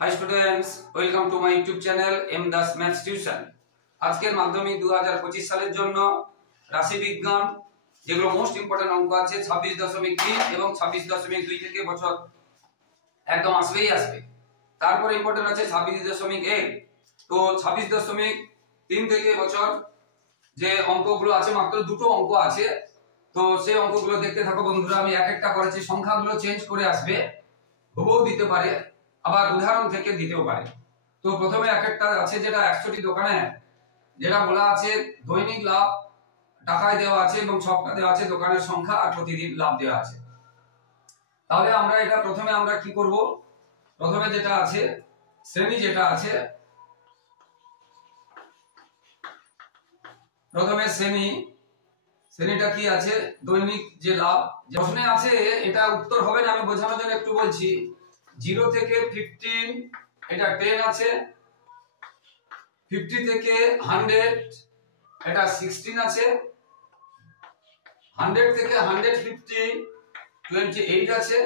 High students, welcome to my YouTube channel M Das maths tuition. আজকের মাধ্যমিক 2025 সালের জন্য রাশিবিজ্ঞান যেগুলো মোস্ট ইম্পর্টেন্ট অঙ্ক আছে 26.3 এবং 26.2 থেকে বছর একদম আসবে। তারপরে ইম্পর্টেন্ট আছে 26.1। তো 26.3 থেকে বছর যে অঙ্কগুলো আছে মাত্র দুটো অঙ্ক আছে। তো সেই অঙ্কগুলো দেখতে থাকো বন্ধুরা। আমি এক একটা করেছি, সংখ্যাগুলো চেঞ্জ করে আসবে, হুবহু দিতে পারে, আবার উদাহরণ থেকে দিতেও পারে। তো প্রথমে এক একটা আছে যেটা 100টি দোকানে যেটা বলা আছে দৈনিক লাভ টাকায় দেওয়া আছে এবং ছকটা দেওয়া আছে দোকানের সংখ্যা আর প্রতিদিন লাভ দেওয়া আছে। তাহলে আমরা এটা প্রথমে আমরা কি করব, প্রথমে যেটা আছে শ্রেণী, যেটা আছে প্রথমে শ্রেণীটা কি আছে দৈনিক যে লাভ প্রশ্নে আছে। এটা উত্তর হবে না, আমি বোঝানোর জন্য একটু বলছি। 0 থেকে 15 এটা 10 আছে, 50 থেকে 100 এটা 16 আছে, 100 থেকে 150 28 আছে,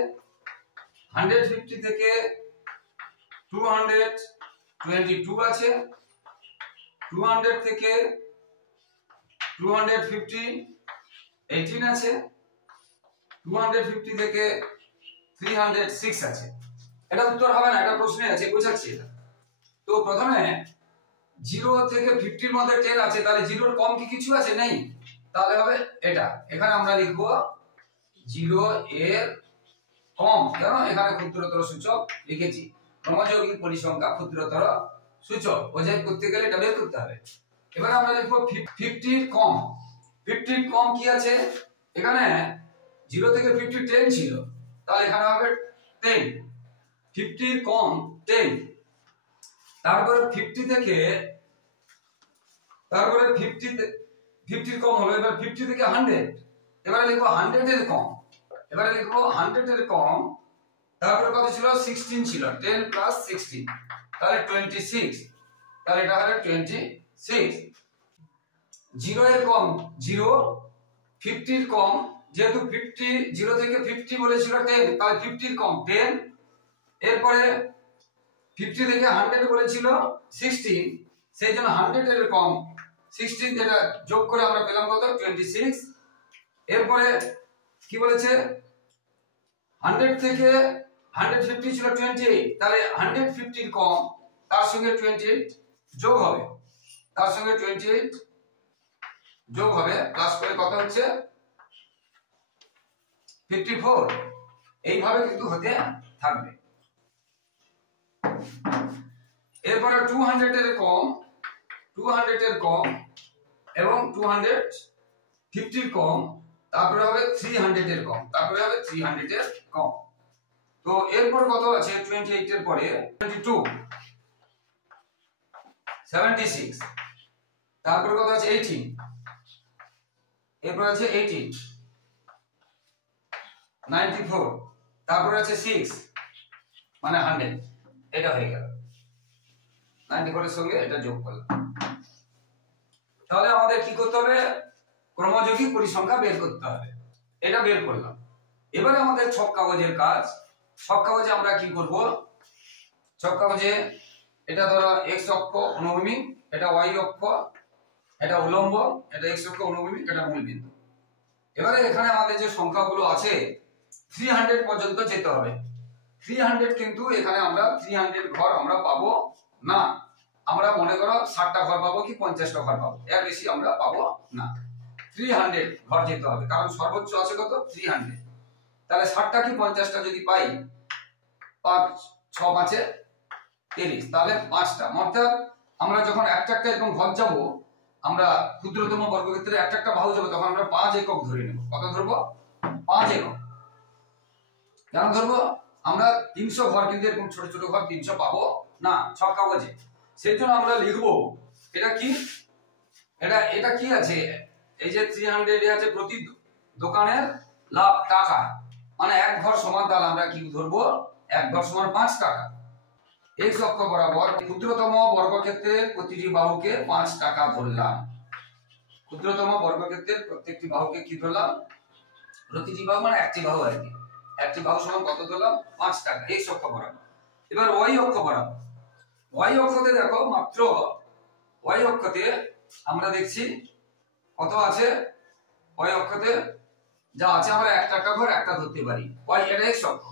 150 থেকে 200 22 আছে, 200 থেকে 250 18 আছে, 250 থেকে 306 আছে। এটা উত্তর হবে না, এটা প্রশ্নে আছে, বোঝাচ্ছি এটা। তো প্রথমে 0 থেকে 50 এর মধ্যে 10 আছে, তাহলে 0 এর কম কি কিছু আছে? নেই। তাহলে হবে এটা। এখানে আমরা লিখব 0 এর কম, কেন এখানে ক্ষুদ্রতর সূচক লিখেছি। ক্রমযৌগিক পরিসংখ্যা ক্ষুদ্রতর সূচক বোঝাই করতে গেলে এটা বের করতে হবে। এবার আমরা লিখব 50 এর কম। 50 এর কম কি আছে? এখানে 0 থেকে 50 10 ছিল, তাহলে এখানে হবে 10। 50 এর কম 10। তারপরে 50 থেকে 50 কম হলো। এবার 50 থেকে 100, এবারে লিখবো 100 এর কম। এবারে লিখবো 100 এর কম। তারপরে কত ছিল? 16 ছিল। 10 প্লাস 16 তাহলে 26। তাহলে এটা হবে 26। 0 এর কম 0, 50 এর কম, যেহেতু 50 0 থেকে 50 বলেছিল 10, তাহলে 50 এর কম 10। এরপরে 50 থেকে 100 বলেছিল 16, সেই জন্য 100 এর কম 16, যেটা যোগ করে আমরা পেলাম কত? 26। এরপরে কি বলেছে? 100 থেকে 150 ছিল 28, তাহলে 150 এর কম, তার সঙ্গে 28 যোগ হবে, তার সঙ্গে 28 যোগ হবে, প্লাস করে কত হচ্ছে? 54। এইভাবে কিন্তু হতে থাকবে। এরপরে 200 এর কম, 200 এর কম এবং 250 এর কম, তারপরে হবে 300 এর কম, তারপরে হবে 300 এর কম। তো এরপর কত আছে? 28 এর পরে 22, 76, তারপরে কত আছে? 18, এরপর আছে 18, 94, তারপরে আছে 6 মানে 100। এটা হয়ে গেল। 94 এর সঙ্গে এটা যোগ করলাম। তাহলে আমাদের কি করতে হবে? ক্রমযৌগিক পরিসংখ্যা বের করতে হবে। এটা বের করলাম। এবারে আমাদের ছক কাগজের কাজ। ছক কাগজে আমরা কি করব? ছক কাগজে এটা ধরো x অক্ষ অনুভূমিক, এটা y অক্ষ, এটা উল্লম্ব, এটা x অক্ষ অনুভূমিক, এটা মূলবিন্দু। এবারে এখানে আমাদের যে সংখ্যাগুলো আছে 300 পর্যন্ত যেতে হবে। 300 কিন্তু এখানে আমরা 300 ঘর আমরা পাবো না। আমরা মনে করো 60টা ঘর পাবো কি 50টা ঘর পাবো, এর বেশি আমরা পাবো না। 300 ঘর যেতে হবে, কারণ সর্বোচ্চ আছে কত? 300। তাহলে 60টা কি 50টা যদি পাই, 5 6 5 30, তাহলে 5টা। অর্থাৎ আমরা যখন একটা একটা এরকম ঘর যাব, আমরা ক্ষুদ্রতম বর্গক্ষেত্রে একটা একটা বাহু যাব, তখন আমরা 5 একক ধরে নেব। কত ধরবো? 5 একক। কেন ধরবো? আমরা 300 ঘর কিন্তু এরকম ছোট ছোট ঘর 300 পাবো না ছক কাগজে। সেই জন্য আমরা লিখবো এটা কি, এটা কি আছে? এই যে 300 আছে প্রতি দোকানের লাভ টাকা, মানে এক ঘর সমান, তাহলে আমরা কি ধরবো? এক ঘর সমান 5 টাকা। x অক্ষ বরাবর ক্ষুদ্রতম বর্গক্ষেত্রের প্রতিটি বাহুকে 5 টাকা ধরলাম। ক্ষুদ্রতম বর্গক্ষেত্রের প্রত্যেকটি বাহুকে কি ধরলাম? প্রতিটি বাহু মানে একটি বাহু আর কি। একটি বাহু সমান কত ধরলাম? 5 টাকা x অক্ষ বরাবর। এবার ওয়াই অক্ষ বরাবর, ওয়াই অক্ষতে দেখো মাত্র ওয়াই অক্ষতে আমরা দেখছি কত আছে, ওয়াই অক্ষতে যা আছে আমরা একটা ঘর একটা ধরতে পারি, ওয়াই এটা এক্স অক্ষ,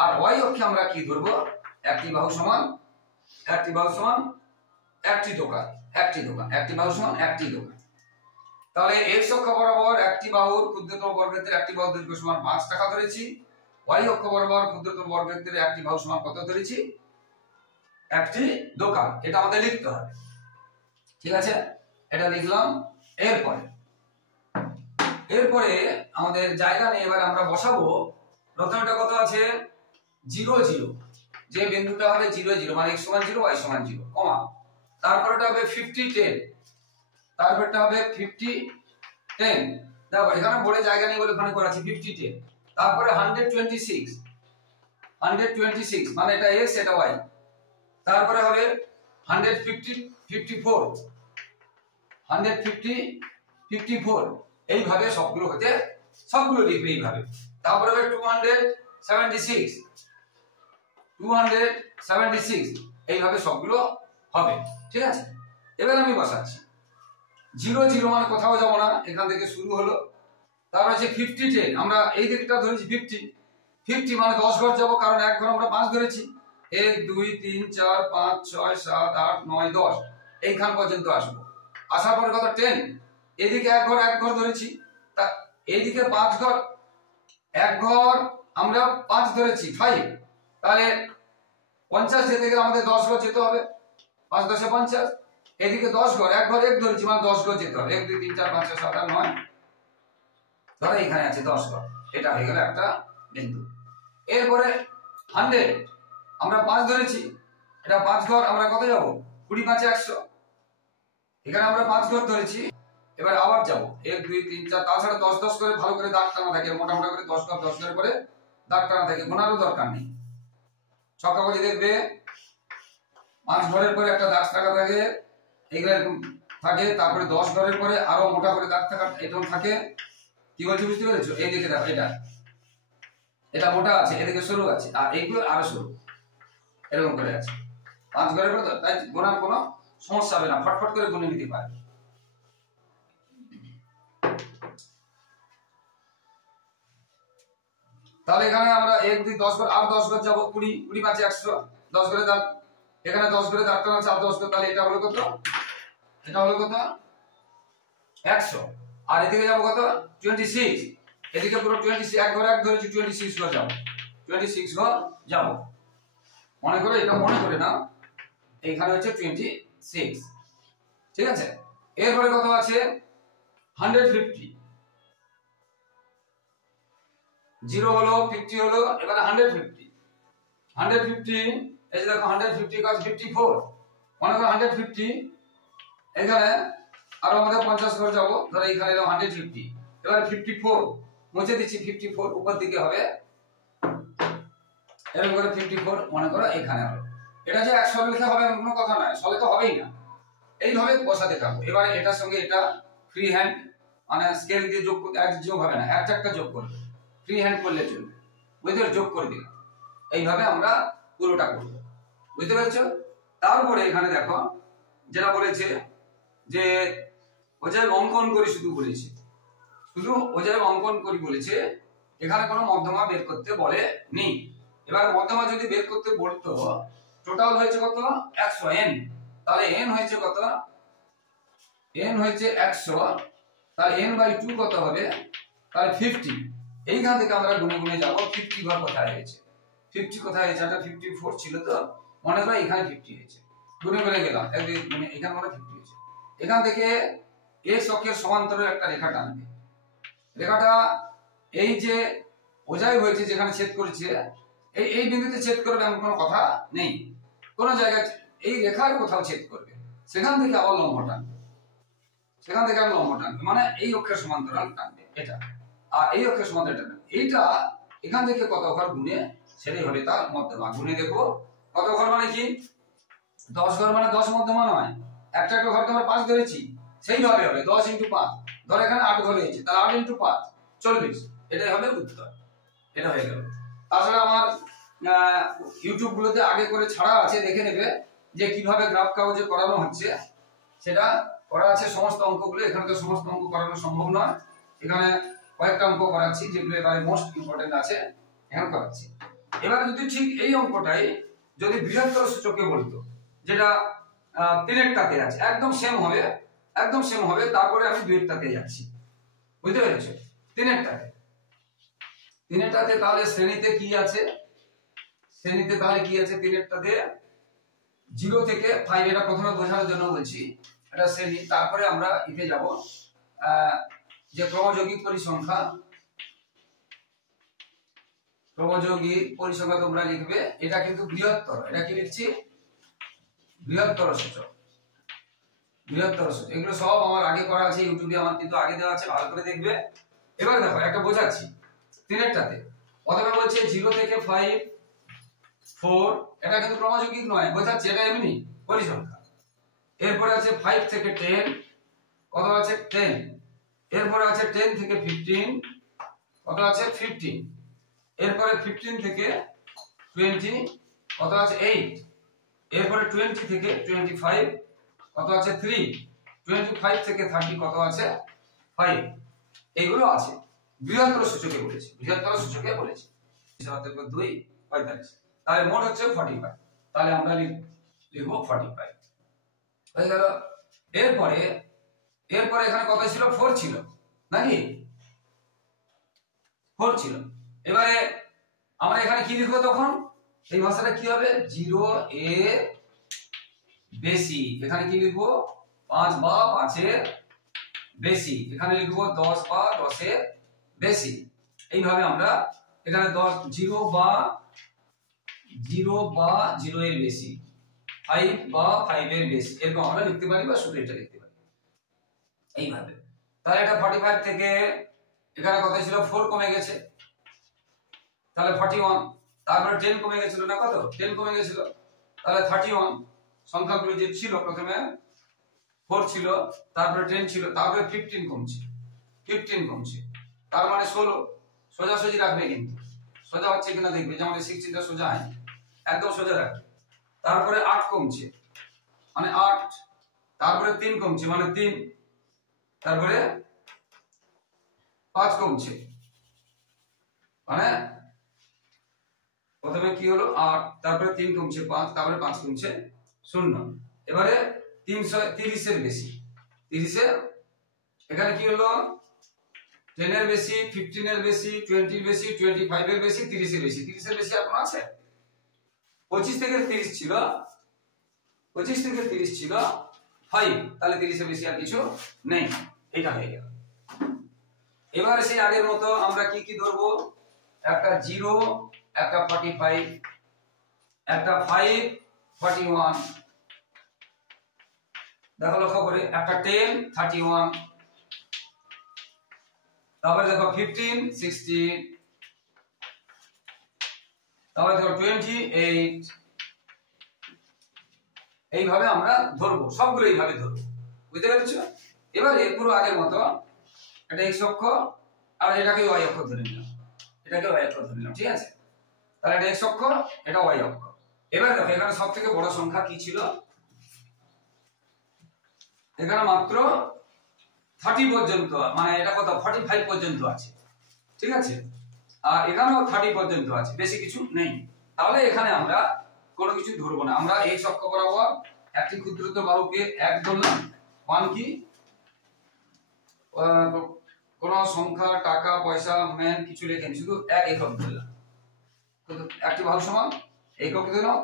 আর ওয়াই অক্ষে আমরা কি ধরবো, একটি বাহু সমান একটি বাহু সমান একটি দোকান, একটি দোকান, একটি বাহু সমান একটি দোকান। তাহলে এক্স অক্ষ বরাবর একটি বাহুর ক্ষুদ্রতম বর্গক্ষেত্রের একটি বাহুর দৈর্ঘ্য সমান 5 টাকা ধরেছি, ওয়াই অক্ষ বরাবর ক্ষুদ্রতম বর্গক্ষেত্রের একটি বাহু সমান কত ধরেছি, একটি দোকান। এটা আমাদের লিখতে হবে, ঠিক আছে, এটা লিখলাম। এরপরে আমাদের জায়গা নেই, এবার আমরা বসাবো। প্রথমটা কত আছে, 0 0, যে বিন্দুটা হবে 0 0 মানে x সমান 0 y সমান 0, কমা, তারপরটা হবে 50 10, তারপরটা হবে 50 10, দেখো এখানে বড় জায়গা নেই বলে ওখানে করেছি 50 10, তারপরে 126 126 মানে এটা x এটা y, তারপরে হবে 150 54 150 54, এইভাবে সবগুলো লিখবে এইভাবে। তারপরে হবে 276 এইভাবে সবগুলো হবে, ঠিক আছে। এবার আমি বসাচ্ছি 0 0 মানে কোথাও যাব না, এখান থেকে শুরু হলো। তারপর আছে 50 10, আমরা এই দিকটা ধরেছি 50 মানে 10 ঘর যাব, কারণ এক ঘর আমরা 5 ধরেছি, 1 2 3 4 5 6 7 8 9 10, এইখান পর্যন্ত আসবো। আসার পরে কত 10, এদিকে এক ঘর ধরেছি, তা এইদিকে 5 ঘর, এক ঘর আমরা 5 ধরেছি 5, তাহলে 50 যেতে গেলে আমাদের 10 ঘর যেতে হবে, 5 10 50, এদিকে 10 ঘর, এক ঘর 1 ধরেছি মানে 10 ঘর যেতে হবে, 1 2 3 4 5 6 7 8 9, ধরো এখানে আছে 10 ঘর, এটা হয়ে গেল একটা বিন্দু। এরপরে 100 আমরা 5 ধরেছি, এটা 5 ঘর, আমরা কত যাব, 20 5 100, এখানে আমরা 5 ঘর ধরেছি, এবার আবার যাব 1 2 3 4, তাছাড়া 10 10 করে ভালো করে দাগ টানা থাকে, মোটামোটা করে 10 ঘর 10 করে দাগ টানা থাকে, গোনারও দরকার নেই। ছক্কা বজি দেখবে 5 ঘরের পরে একটা দাগ টাকা থাকে, এইগুলো এরকম থাকে, তারপরে 10 ঘরের পরে আরো মোটা করে দাগ টাকা এরকম থাকে। কি বলছি বুঝতে পেরেছো? এই দিকে দেখো, এটা মোটা আছে, এদিকে সরু আছে, আর এইগুলো আরো সরু, এরকম করে আছে। 5 ঘরের পরে তাই গোনার কোনো সমস্যা হবে না, ফটফট করে গুনে নিতে পারবে। তাহলে এখানে আমরা 1 2 10 ঘর, আর 10 ঘর যাব 20 20 5 100, 10 ঘরে দাগ, এখানে 10 ঘরে দাগ টানা আছে আর 10 ঘর, তাহলে এটা হলো কত, এটা হলো কত 100, আর এদিকে যাব কত 26, এদিকে পুরো 26, এক ঘরে এক ধরেছি 26 ঘর যাব, 26 ঘর যাব, মনে করে এটা মনে করে না, এইখানে হচ্ছে 26, ঠিক আছে। এরপরে কত আছে 150, 0 হলো 50 হলো, এবারে 150 এই যে দেখো 150 কাজ 54, মনে করো 150, এখানে আরো আমাদের 50 ঘর যাব, ধরো এখানে এলো 150, এবারে 54 মুছে দিচ্ছি, 54 উপর দিকে হবে এরকম করে 54, মনে করো এখানে হলো, এটা যে 100 লিখে হবে এমন কোনো কথা নয়, সলে তো হবেই না, এইভাবে বসাতে থাকবো। এবারে এটার সঙ্গে এটা ফ্রি হ্যান্ড মানে স্কেল দিয়ে যোগ করতে, যোগ হবে না, একটা যোগ করবে, ফ্রি হ্যান্ড করলে চলবে, বুঝতে যোগ করে দিলাম, এইভাবে আমরা পুরোটা করব, বুঝতে পেরেছো। তারপরে এখানে দেখো যেটা বলেছে যে ওজায় অঙ্কন করি, শুধু বলেছে, শুধু ওজায় অঙ্কন করি বলেছে, এখানে কোনো মধ্যমা বের করতে বলে নি। এবার মধ্যমা যদি বের করতে বলতো, টোটাল হয়েছে কত 100 n, তাহলে n হয়েছে কত, n হয়েছে 100, তাহলে n বাই 2 কত হবে, তাহলে 50, এইখান থেকে আমরা গুনে গুনে যাব 50 ঘর কোথায় হয়েছে, 50 কোথায় হয়েছে, এটা 54 ছিল তো, মনে করো এখানে 50 হয়েছে, গুনে গুনে গেলাম, মানে এখানে মনে 50 হয়েছে। এখান থেকে x অক্ষের সমান্তরালে একটা রেখা টানবে, রেখাটা এই যে ওজাই হয়েছে যেখানে ছেদ করেছে, এই বিন্দুতে ছেদ করবে এমন কোনো কথা নেই, কোন জায়গায় এই রেখার কোথাও ছেদ করবে, সেখান থেকে আবার লম্ব টানবে, সেখান থেকে আবার লম্ব টানবে, মানে এই অক্ষের সমান্তরাল টানবে এটা, আর এই অক্ষের সমান্তরাল টানবে, এইটা এখান থেকে কত ঘর গুনে সেটাই হবে তার মধ্যমা। গুনে দেখো কত ঘর মানে কি, 10 ঘর মানে 10 মধ্যমা নয়, একটা ঘর আমরা 5 ধরেছি, সেইভাবে হবে 10 × 5, ধর এখানে 8 ঘর হয়েছে, তাহলে 8 × 5 40, এটাই হবে উত্তর, এটা হয়ে গেল। তাছাড়া আমার ইউটিউব গুলোতে আগে করে ছাড়া আছে, দেখে নেবে যে কিভাবে গ্রাফ কাগজে করানো হচ্ছে, সেটা করা আছে সমস্ত অঙ্কগুলো। এখানে তো সমস্ত অঙ্ক করানো সম্ভব নয়, এখানে কয়েকটা অঙ্ক করাচ্ছি যেগুলো এবারে মোস্ট ইম্পর্টেন্ট আছে, এখানে করাচ্ছি। এবার যদি ঠিক এই অঙ্কটাই যদি বৃহত্তর সূচকে বলতো, যেটা তিনেরটাতে আছে, একদম সেম হবে, একদম সেম হবে, তারপরে আমি দুইটাতে যাচ্ছি, বুঝতে পেরেছো? তিনেরটাতে তাহলে শ্রেণীতে কি আছে, শ্রেণীতে তাহলে কি আছে তিনেরটাতে 0 থেকে 5, এটা প্রথমে বোঝানোর জন্য বলছি, এটা শ্রেণী। তারপরে আমরা ইতে যাব, যে ক্রমযৌগিক পরিসংখ্যা, ক্রমযৌগিক পরিসংখ্যা তোমরা লিখবে, এটা কিন্তু বৃহত্তর, এটা কি লিখছি? বৃহত্তর সূচক, বৃহত্তর সূচক। এগুলো সব আমার আগে করা আছে ইউটিউবে, আমার কিন্তু আগে দেওয়া আছে, ভালো করে দেখবে। এবার দেখো একটা বোঝাচ্ছি তিনেরটাতে, প্রথমে বলছে 0 থেকে 5, 4, এটা কিন্তু ক্রমযৌগিক নয়, বোঝাচ্ছি, এটা এমনি পরিসংখ্যা। এরপরে আছে 5 থেকে 10, কত আছে? 10। এরপরে আছে 10 থেকে 15, কত আছে? 15। এরপরে 15 থেকে 20, কত আছে? 8। এরপরে 20 থেকে 25, কত আছে? 3। 25 থেকে 30, কত আছে? 5। এইগুলো আছে বৃহত্তর সূচকে বলেছি, বৃহত্তর সূচকে বলেছি 2, 45। তাহলে মোট হচ্ছে 45, তাহলে আমরা লিখবো 45, হয়ে গেল। এরপরে এখানে কত ছিল? 4 ছিল নাকি? 4 ছিল। এবারে আমরা এখানে কি লিখবো তখন? এই ভাষাটা কি হবে? 0 এর বেশি, এখানে কি লিখবো? 5 বা 5 এর বেশি, এখানে লিখবো 10 বা 10 এর বেশি। এইভাবে আমরা এখানে 0 বা 0 এর বেশি, 5 বা 5 এর বেশি, এরকম আমরা লিখতে পারি, বা শুধু এটা লিখতে পারি এইভাবে। তাহলে এটা 45 থেকে এখানে কত ছিল? 4 কমে গেছে, তাহলে 41। তারপরে 10 কমে গেছিল না, কত? 10 কমে গেছিল, তাহলে 31। সংখ্যাগুলো যে ছিল, প্রথমে 4 ছিল, তারপরে 10 ছিল, তারপরে 15 কমছে, 15 কমছে, তার মানে 16। সোজাসুজি রাখবে, কিন্তু সোজা হচ্ছে কিনা দেখবে, যে আমাদের 16টা সোজা হয়, একদম সোজা রাখবে। তারপরে 8 কমছে, মানে 8। তারপরে 3 কমছে, মানে 3। তারপরে 5 কমছে, মানে প্রথমে কি হলো? 8, তারপরে 3 কমছে 5, তারপরে 5 কমছে 0। এবারে 330 এর বেশি, 30 এর, এখানে কি হলো? 10 এর বেশি, 15 এর বেশি, 20 এর বেশি, 25 এর বেশি, 30 এর বেশি। 30 এর বেশি এখন আছে? 25 থেকে 30 ছিল, 25 থেকে 30 ছিল 5, তাহলে 30 এর বেশি আর কিছু নেই, এটা হয়ে গেল। এবারে সেই আগের মতো আমরা কি কি ধরবো? একটা 0, একটা 45, একটা 5, 41, দেখো লক্ষ্য করে, একটা 10, 31, তারপরে দেখো 15, 16, তারপরে দেখো 28। এইভাবে আমরা ধরবো, সবগুলো এইভাবে ধরবো, বুঝতে পেরেছো? এবারে পুরো আগের মতো এটা x অক্ষ, আর এটাকে y অক্ষ ধরে নিলাম, এটাকে y অক্ষ ধরে নিলাম, ঠিক আছে? তাহলে এটা x অক্ষ, এটা y অক্ষ। এবার দেখো এখানে সবথেকে বড় সংখ্যা কি ছিল? এখানে মাত্র 30 পর্যন্ত, মানে এটা কত? 45 পর্যন্ত আছে, ঠিক আছে? আর এখানেও 30 পর্যন্ত আছে, বেশি কিছু নেই। তাহলে এখানে আমরা কোনো কিছু ধরবো না, আমরা x অক্ষ বরাবর একটি ক্ষুদ্রতম বাহুকে 1 ধরলাম। 1 কি? কোন সংখ্যা, টাকা, পয়সা, ম্যান কিছু লেখেনি, শুধু 1 একক ধরলাম। একটি বাহু সমান একক ধরলাম,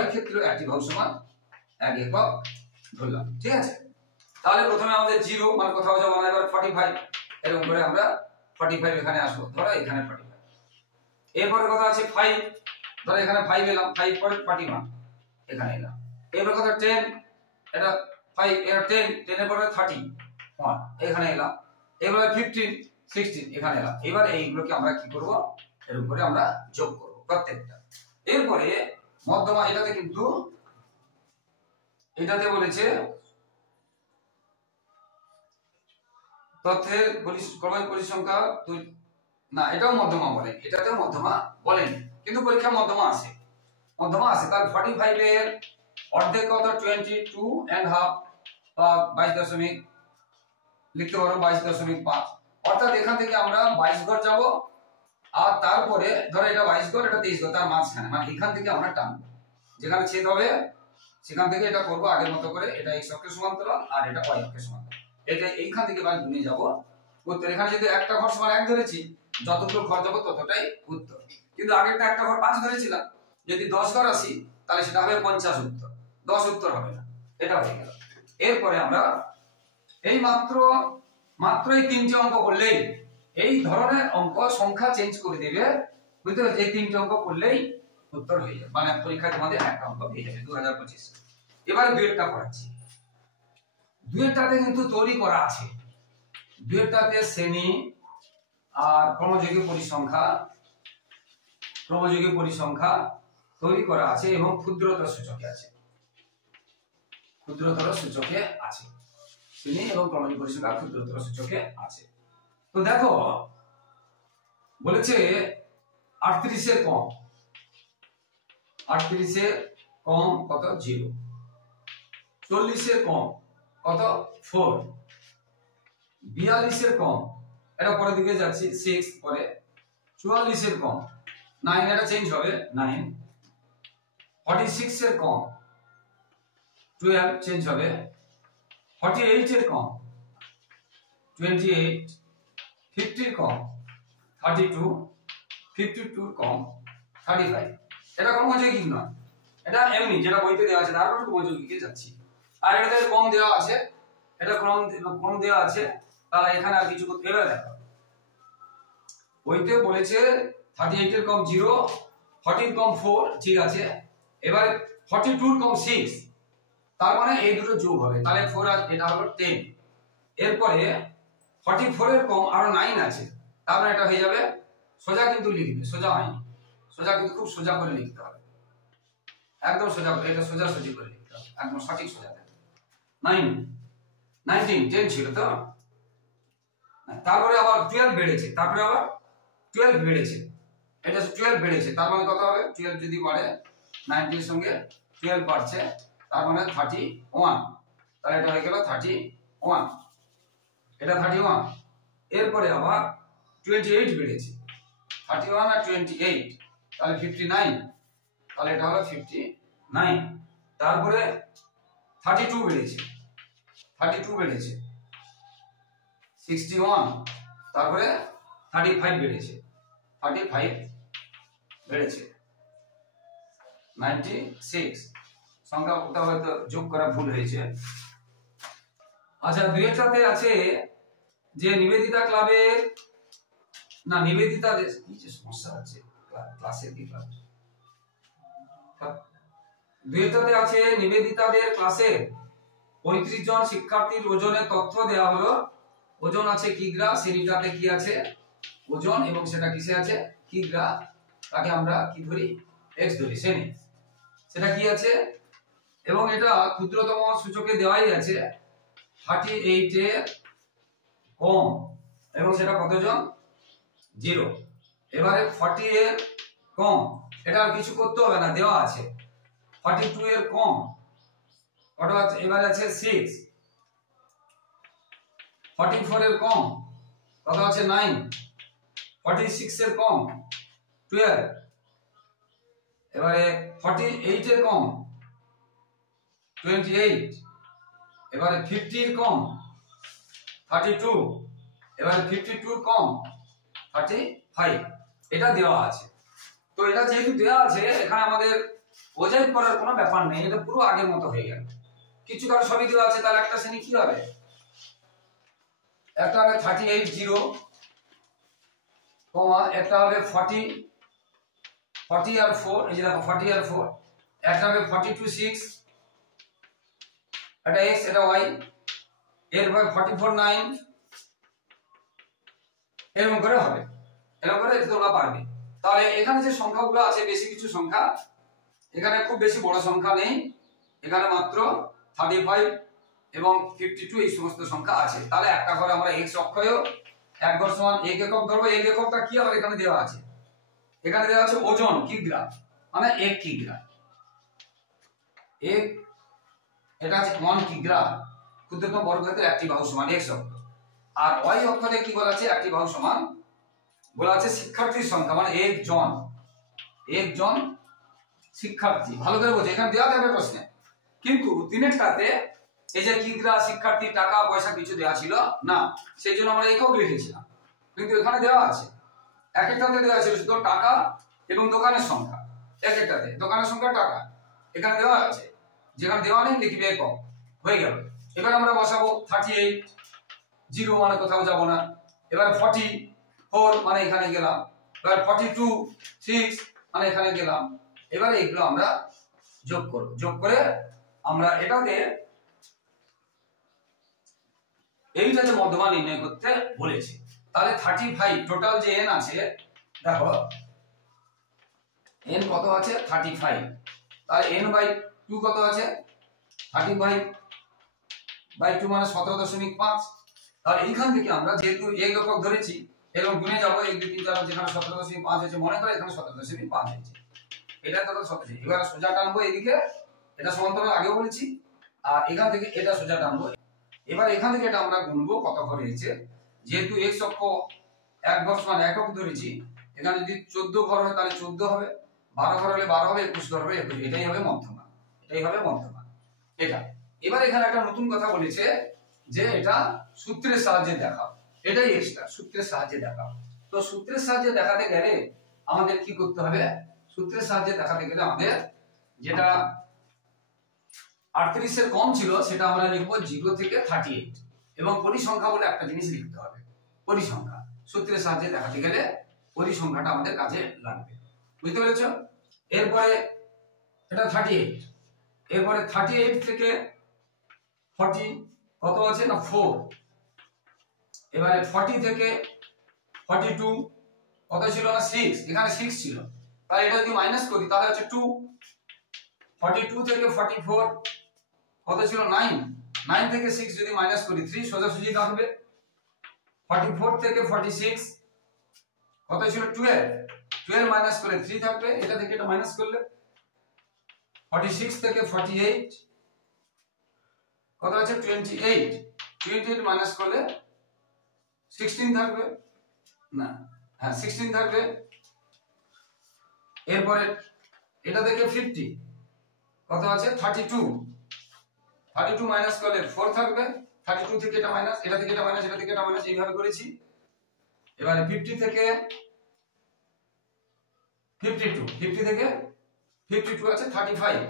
y ক্ষেত্রে একটি বাহু সমান 1 একক ধরলাম, ঠিক আছে? তাহলে প্রথমে আমাদের 0, মানে কোথাও যাবো না, এবার 45, এরকম করে আমরা 45 এখানে আসবো, ধরো এখানে 45। এরপরে কথা আছে 5, ধরো এখানে 5 এলাম, 5 পরে 41 এখানে এলাম। এরপরে কথা 10, এটা 5, এটা 10, 10 এর পরে 31 এখানে এলাম। এবারে 15, 16 এখানে এলাম। এবার এইগুলোকে আমরা কি করব? এরকম করে আমরা যোগ করব প্রত্যেকটা। এরপরে মধ্যমা, এটাতে কিন্তু এটাতে বলেছে তথ্যের ক্রমিক পরিসংখ্যা না, এটাও মধ্যমা বলেন, এটাতেও মধ্যমা বলেন। কিন্তু পরীক্ষা মধ্যমা আসে, তাহলে 45 এর অর্ধেক কত 22.5 বা 22 লিখতে পারো 22.5। অর্থাৎ এখান থেকে আমরা 22 ঘর যাব, আর তারপরে ধরো এটা 22 ঘর, এটা 23 ঘর, তার মাঝখানে মানে এখান থেকে আমরা টানবো, যেখানে ছেদ হবে সেখান থেকে এটা করব আগের মতো করে, এটা x অক্ষের সমান্তরাল আর এটা y অক্ষের সমান্তরাল, এটা এইখান থেকে বাদ গুণে যাব উত্তর। এখানে যদি একটা ঘর সমান 1 ধরেছি, যতগুলো ঘর যাব ততটাই উত্তর। কিন্তু আগেরটা একটা ঘর 5 ধরেছিলাম, যদি 10 ঘর আসি তাহলে সেটা হবে 50 উত্তর, 10 উত্তর হবে না। এটা হয়ে গেল। এরপরে আমরা এই মাত্র এই 3টে অঙ্ক করলেই, এই ধরনের অঙ্ক সংখ্যা চেঞ্জ করে দিবে, বুঝতে পারছো? এই 3টে অঙ্ক করলেই উত্তর হয়ে যাবে, মানে পরীক্ষায় তোমাদের একটা অঙ্ক পেয়ে যাবে 2025। এবারে দুয়েরটা করাচ্ছি। দুয়েরটাতে কিন্তু তৈরি করা আছে, দুয়েরটাতে শ্রেণী আর ক্রমযোগী পরিসংখ্যা তৈরি করা আছে এবং ক্ষুদ্রতর সূচকে আছে, শ্রেণী এবং ক্রমযোগী পরিসংখ্যা ক্ষুদ্রতর সূচকে আছে। তো দেখো বলেছে 38 এর কম, 38 এর কম কত 0, 40 এর কম কত 4, 42 এর কম, এটা পরের দিকে যাচ্ছি 6, পরে 44 এর কম 9, এটা চেঞ্জ হবে 9, 46 এর কম 12 চেঞ্জ হবে, 48 এর কম 28, 50 এর কম 32, 52 এর কম 35। এটা ক্রমযৌগিক নয়, এটা এমনি যেটা বইতে দেওয়া আছে তারপর ক্রমযৌগিকে যাচ্ছি। আর এটা কম দেওয়া আছে, এটা কম দেওয়া আছে, তাহলে এখানে আর কিছু করতে হবে। দেখো বইতে বলেছে 38 এর কম 0, 40 এর কম 4, ঠিক আছে। এবার 42 এর কম 6, তার মানে এই দুটো যোগ হবে, তাহলে 4 আর এটা হলো 10। এরপরে 44 এর কম আরো 9 আছে, তার মানে এটা হয়ে যাবে, সোজা কিন্তু লিখবে, সোজা হয়নি, সোজা কিন্তু খুব সোজা করে লিখতে হবে, একদম সোজা করে, এটা সোজা সোজি করে লিখতে হবে, একদম সঠিক সোজা থাকে। 9, 19, 10 ছিল তো, তারপরে আবার 12 বেড়েছে, তারপরে আবার 12 বেড়েছে, এটা 12 বেড়েছে, তার মানে কত হবে 12 যদি বাড়ে 19 এর সঙ্গে 12 বাড়ছে, তার মানে 31, তাহলে এটা হয়ে গেল 31, এটা 31। এরপরে আবার 28 বেড়েছে, 31 আর 28 তাহলে 59, তাহলে এটা হলো 59। তারপরে 32 বেড়েছে, 61, তারপরে 35 বেড়েছে, 96, সংখ্যাটা হয়তো যোগ করা ভুল হয়েছে। আচ্ছা দুইটাতে আছে যে নিবেদিতা ক্লাবের, না নিবেদিতা কি যে সমস্যা আছে ক্লাসের কি ক্লাস, দুইটাতে আছে নিবেদিতাদের ক্লাসে 35 জন শিক্ষার্থীর ওজনের তথ্য দেওয়া হলো। ওজন আছে কিগ্রা, শ্রেণীটাতে কি আছে ওজন, এবং সেটা কিসে আছে কিগ্রা, তাকে আমরা কি ধরি x ধরি, শ্রেণী সেটা কি আছে, এবং এটা ক্ষুদ্রতম সূচকে দেওয়াই আছে 38 এর কম, এবং সেটা কতজন 0। এবারে 40 এর কম, এটা আর কিছু করতে হবে না, দেওয়া আছে। 42 এর কম কত আছে, এবারে আছে 6। 44 এর কম কত আছে 9। 46 এর কম 12। এবারে 48 এর কম 28। এবারে 50 এর কম 32। এবারে 52 এর কম 35। এটা দেওয়া আছে। তো এটা যেহেতু দেওয়া আছে, এখানে আমাদের বোঝাই করার কোনো ব্যাপার নেই, এটা পুরো আগের মতো হয়ে গেল। কিছু কারো সবই দেওয়া আছে, তাহলে একটা শ্রেণী কি হবে, একটা হবে 38 0 কমা, একটা হবে 40 আর 4, এই যে দেখো 40 আর 4, একটা হবে 42 6, এটা x এটা y, এরপর 44 9, এরকম করে হবে, এরকম করে তোমরা পারবে। তাহলে এখানে যে সংখ্যাগুলো আছে বেশি কিছু সংখ্যা, এখানে খুব বেশি বড় সংখ্যা নেই, এখানে মাত্র 35 এবং 52 এই সমস্ত সংখ্যা আছে। তাহলে একটা ঘরে আমরা x অক্ষয়ও এক ঘর সমান 1 একক ধরবো। 1 এককটা কি আবার এখানে দেওয়া আছে, এখানে দেওয়া আছে ওজন কিগ্রা, মানে 1 কিগ্রা, এটা আছে 1 কিগ্রা, ক্ষুদ্রতম বর্গক্ষেত্রের একটি বাহু সমান x অক্ষ। আর y অক্ষরে কি বলা আছে, একটি বাহু সমান বলা আছে শিক্ষার্থীর সংখ্যা, মানে একজন শিক্ষার্থী। ভালো করে বোঝো, এখানে দেওয়া থাকবে প্রশ্নে, কিন্তু তিনেরটাতে এই যে কিগ্রা, শিক্ষার্থী, টাকা পয়সা কিছু দেওয়া ছিল না, সেই জন্য আমরা একক লিখেছিলাম। কিন্তু এখানে দেওয়া আছে, এক একটাতে দেওয়া ছিল শুধু টাকা এবং দোকানের সংখ্যা, এক একটাতে দোকানের সংখ্যা টাকা, এখানে দেওয়া আছে, যেখানে দেওয়া নেই লিখবে একক, হয়ে গেল। এবার আমরা বসাবো 38, 0 মানে কোথাও যাব না। এবার 44 মানে এখানে গেলাম। এবার 42, 6 মানে এখানে গেলাম। এবারে এগুলো আমরা যোগ করব, যোগ করে আমরা এটাতে এইটা যে মধ্যমান নির্ণয় করতে বলেছি। তাহলে 35 টোটাল যে n আছে, দেখো n কত আছে 35, তাহলে n/2 কত আছে 35/2 মানে 17.5। তাহলে এইখান থেকে আমরা যেহেতু এক একক ধরেছি এবং গুণে যাব 1 2 3 4 যেখানে 17.5 হয়েছে, মনে করে এখানে 17.5 হয়েছে, এটা কত 17। এবার সোজা টানবো এদিকে, এটা সমান্তরাল আগেও বলেছি, আর এখান থেকে এটা সোজা টানবো। এবার এখান থেকে এটা আমরা গুনবো কত ঘর হয়েছে, যেহেতু x অক্ষ এক ঘর সমান একক ধরেছি, এখানে যদি 14 ঘর হয় তাহলে 14 হবে, 12 ঘর হলে 12 হবে, 21 ঘর হলে 21, এটাই হবে মধ্যমান, এটাই হবে মধ্যমান এটা। এবার এখানে একটা নতুন কথা বলেছে যে এটা সূত্রের সাহায্যে দেখাও, এটাই এক্সট্রা, সূত্রের সাহায্যে দেখাও। তো সূত্রের সাহায্যে দেখাতে গেলে আমাদের কি করতে হবে, সূত্রের সাহায্যে দেখাতে গেলে আমাদের যেটা 38 এর কম ছিল সেটা আমরা লিখবো 0 থেকে 38, এবং পরিসংখ্যা বলে একটা জিনিস লিখতে হবে, পরিসংখ্যা। সূত্রের সাহায্যে দেখাতে গেলে পরিসংখ্যাটা আমাদের কাজে লাগবে, বুঝতে পেরেছো? এরপরে এটা 38, এরপরে 38 থেকে 40 কত আছে না 4, এবারে 40 থেকে 42 কত ছিল না 6, এখানে 6 ছিল, তাহলে এটা যদি মাইনাস করি তাহলে হচ্ছে 2। 42 থেকে 44 কত ছিল 9, 9 থেকে 6 যদি মাইনাস করি 3, সোজাসুজি থাকবে। 44 থেকে 46 কত ছিল 12, 12 মাইনাস করে 3 থাকবে, এটা থেকে এটা মাইনাস করলে। 46 থেকে 48 কত আছে 28, 28 মাইনাস করলে 16 থাকবে, না হ্যাঁ 16 থাকবে। এরপরে এটা থেকে 50 কত আছে 32, 32 মাইনাস করলে 4 থাকবে, 32 থেকে এটা মাইনাস, এটা থেকে এটা মাইনাস, এটা থেকে এটা মাইনাস, এইভাবে করেছি। এবারে 50 থেকে 52, 50 থেকে 52 আছে 35,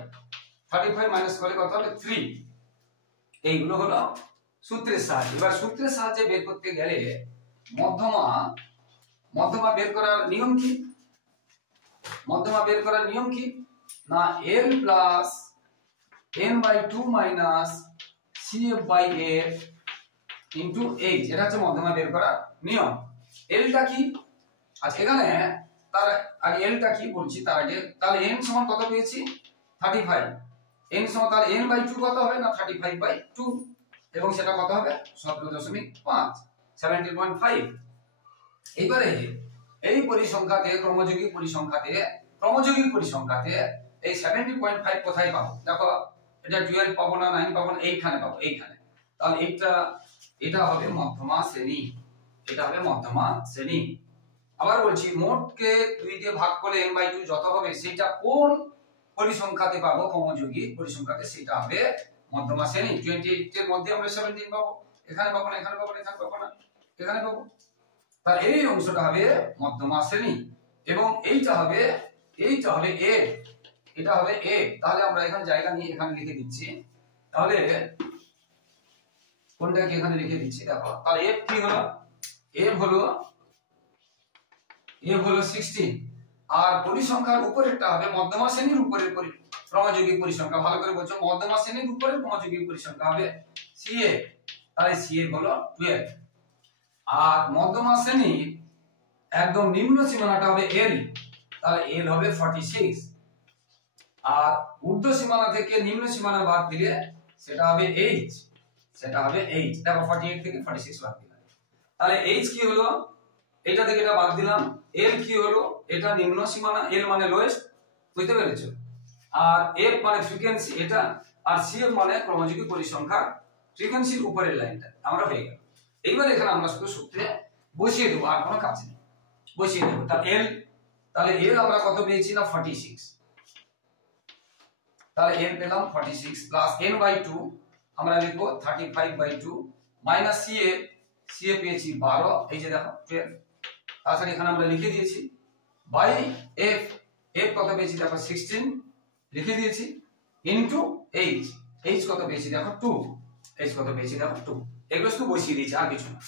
35 মাইনাস করলে কত হবে 3। এইগুলো হলো সূত্রের সাহায্যে। এবার সূত্রের সাহায্যে বের করতে গেলে মধ্যমা বের করার নিয়ম কি, মধ্যমা বের করার নিয়ম কি না l plus n/2 minus cf/f into h, এটা হচ্ছে মধ্যমা বের করার নিয়ম। এলটা কি, আচ্ছা এখানে তার আগে এলটা কি বলছি তার আগে, তাহলে n সমান কত পেয়েছি 35, n সমান তাহলে n/2 কত হবে না 35/2, এবং সেটা কত হবে 17.5, 17.5। এইবারে এই পরিসংখ্যাতে ক্রমযৌগিক পরিসংখ্যাতে এই 70.5 কোথায় পাবো, দেখো এটা 12 পাবো না 9 পাবো না, এইখানে পাবো, এইখানে। তাহলে এটা হবে মধ্যমা শ্রেণী, এটা হবে মধ্যমা শ্রেণী। আবার বলছি মোটকে 2 দিয়ে ভাগ করলে n/2 যত হবে সেটা কোন পরিসংখ্যাতে পাবো, ক্রমযৌগিক পরিসংখ্যাতে, সেটা হবে মধ্যমা শ্রেণী। 28 এর মধ্যে আমরা 17 পাবো, এখানে পাবো না, এখানে পাবো না, এখানে পাবো না, এখানে পাবো। তাহলে এই অংশটা হবে মধ্যমা শ্রেণী, এবং এইটা হবে a, এটা হবে a। তাহলে আমরা এখানে জায়গা নিয়ে এখানে লিখে দিচ্ছি, তাহলে কোনটাকে এখানে লিখে দিচ্ছি দেখো। তাহলে f কি হলো, f হলো 16, আর পরিসংখ্যার উপরেরটা হবে মধ্যমা শ্রেণীর উপরের ক্রমযৌগিক পরিসংখ্যা। ভালো করে বলছো, মধ্যমা শ্রেণীর উপরের ক্রমযৌগিক পরিসংখ্যা হবে ca, তাহলে ca হলো 12। আর মধ্যমা শ্রেণীর একদম নিম্ন সীমানাটা হবে l, তাহলে l হবে 46, আর ঊর্ধ্ব সীমানা থেকে নিম্ন সীমানা বাদ দিলে সেটা হবে h, দেখো 48 থেকে 46 বাদ দিলে, তাহলে h কি হলো এটা থেকে এটা বাদ দিলাম। এল কি হলো, এটা নিম্ন সীমানা, এল মানে লোয়েস্ট, বুঝতে পেরেছো? আর এফ মানে ফ্রিকোয়েন্সি এটা, আর সিএফ মানে ক্রমযুগী পরিসংখ্যা ফ্রিকোয়েন্সির উপরের লাইনটা আমরা হয়ে গেল। এইবার এখানে আমরা শুধু সূত্রে বসিয়ে দেবো, আর কোনো কাজ নেই, বসিয়ে দেবো। তাহলে এল আমরা কত পেয়েছি না 46, তাহলে এল পেলাম 46 প্লাস n বাই 2 আমরা লিখবো 35/2 মাইনাস সিএ পেয়েছি 12, এই যে দেখো 12, তাছাড়া এখানে আমরা লিখে দিয়েছি বাই এফ কত পেয়েছি দেখো 16 লিখে দিয়েছি ইনটু এইচ কত পেয়েছি দেখো 2, এইচ কত পেয়েছি দেখো 2, এগুলো শুধু বসিয়ে দিয়েছি আর কিছু না।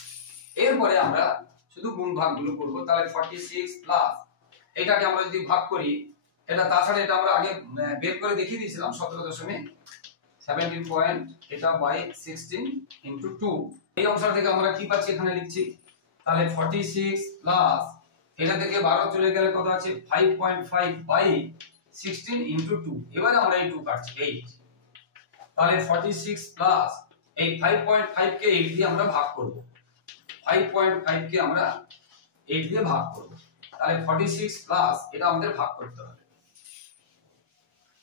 এরপরে আমরা শুধু গুণ ভাগগুলো করব। তাহলে 46 প্লাস এটাকে আমরা যদি ভাগ করি, এটা তাছাড়া এটা আমরা আগে বের করে দেখিয়ে দিয়েছিলাম 17.17 এটা বাই 16 ইনটু 2, এই অংশটা থেকে আমরা কি পাচ্ছি এখানে লিখছি। তাহলে 46 প্লাস এটা থেকে 12 চলে গেলে কত আছে 5.5 বাই 16 ইনটু 2, এবারে আমরা এই 2 কাটছি 8। তাহলে 46 প্লাস এই 5.5 কে 8 দিয়ে আমরা ভাগ করব, 5.5 কে আমরা 8 দিয়ে ভাগ করব। তাহলে 46 প্লাস এটা আমাদের ভাগ করতে হবে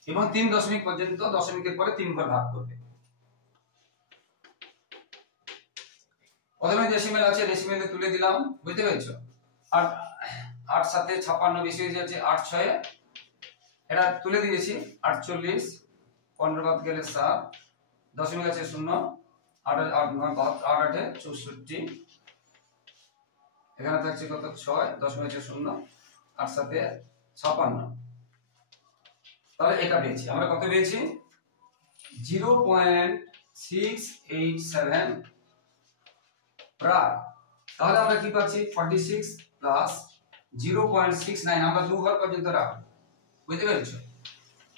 এবং 3 দশমিক পর্যন্ত, দশমিকের পরে 3 বার ভাগ করবে। প্রথমে ডেসিমেল আছে, ডেসিমেলে তুলে দিলাম, বুঝতে পেরেছো? আর 8 সাথে 56 বেশি হয়ে যাচ্ছে, 8 6 এটা তুলে দিয়েছি 48, 15 বাদ গেলে 7, দশমিক আছে 0, 8 8 64, এখানে থাকছে কত 6, দশমিক আছে 0, 8 সাথে 56, তাহলে এটা পেয়েছি আমরা। কত পেয়েছি 0.687 প্রায়। তাহলে আমরা কি পাচ্ছি 46 প্লাস 0.69 আমরা 2 ঘর পর্যন্ত রাখবো, বুঝতে পেরেছো?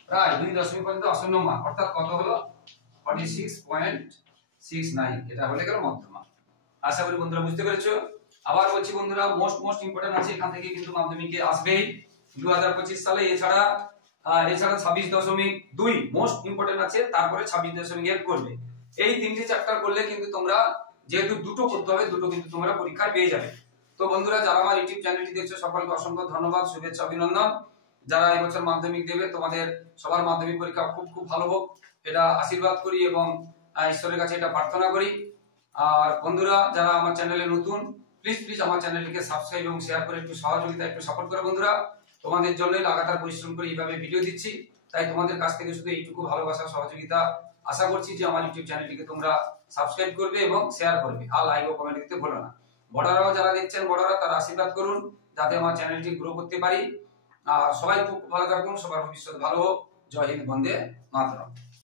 প্রায় 2 দশমিক পর্যন্ত আসন্ন মান, অর্থাৎ কত হলো 46.69, এটা হলে গেল মধ্যমা। আশা করি বন্ধুরা বুঝতে পেরেছো। আবার বলছি বন্ধুরা, মোস্ট ইম্পর্টেন্ট আছে, এখান থেকে কিন্তু মাধ্যমিকে আসবেই 2025 সালে। এছাড়া 26.2 মোস্ট ইম্পর্টেন্ট আছে, তারপরে 26.1 করবে। এই তিনটি চ্যাপ্টার করলে কিন্তু তোমরা, যেহেতু দুটো করতে হবে, দুটো কিন্তু তোমরা পরীক্ষায় পেয়ে যাবে। তো বন্ধুরা, যারা আমার ইউটিউব চ্যানেলটি দেখছো সকলকে অসংখ্য ধন্যবাদ, শুভেচ্ছা, অভিনন্দন। যারা এবছর মাধ্যমিক দেবে, তোমাদের সবার মাধ্যমিক পরীক্ষা খুব খুব ভালো হোক, এটা আশীর্বাদ করি এবং ঈশ্বরের কাছে এটা প্রার্থনা করি। আর বন্ধুরা, যারা আমার চ্যানেলে নতুন, প্লিজ আমার চ্যানেলটিকে সাবস্ক্রাইব এবং শেয়ার করে একটু সহযোগিতা, একটু সাপোর্ট করো বন্ধুরা। তোমাদের জন্যই লাগাতার পরিশ্রম করে এইভাবে ভিডিও দিচ্ছি, তাই তোমাদের কাছ থেকে শুধু এইটুকু ভালোবাসা, সহযোগিতা আশা করছি যে আমার ইউটিউব চ্যানেলটিকে তোমরা সাবস্ক্রাইব করবে এবং শেয়ার করবে, আর লাইক ও কমেন্ট দিতে ভুলো না। বড়রাও যারা দেখছেন, বড়রা তারা আশীর্বাদ করুন যাতে আমার চ্যানেলটি গ্রো করতে পারি। আর সবাই খুব ভালো থাকুন, সবার ভবিষ্যৎ ভালো হোক। জয় হিন্দ, বন্দে মাতরম।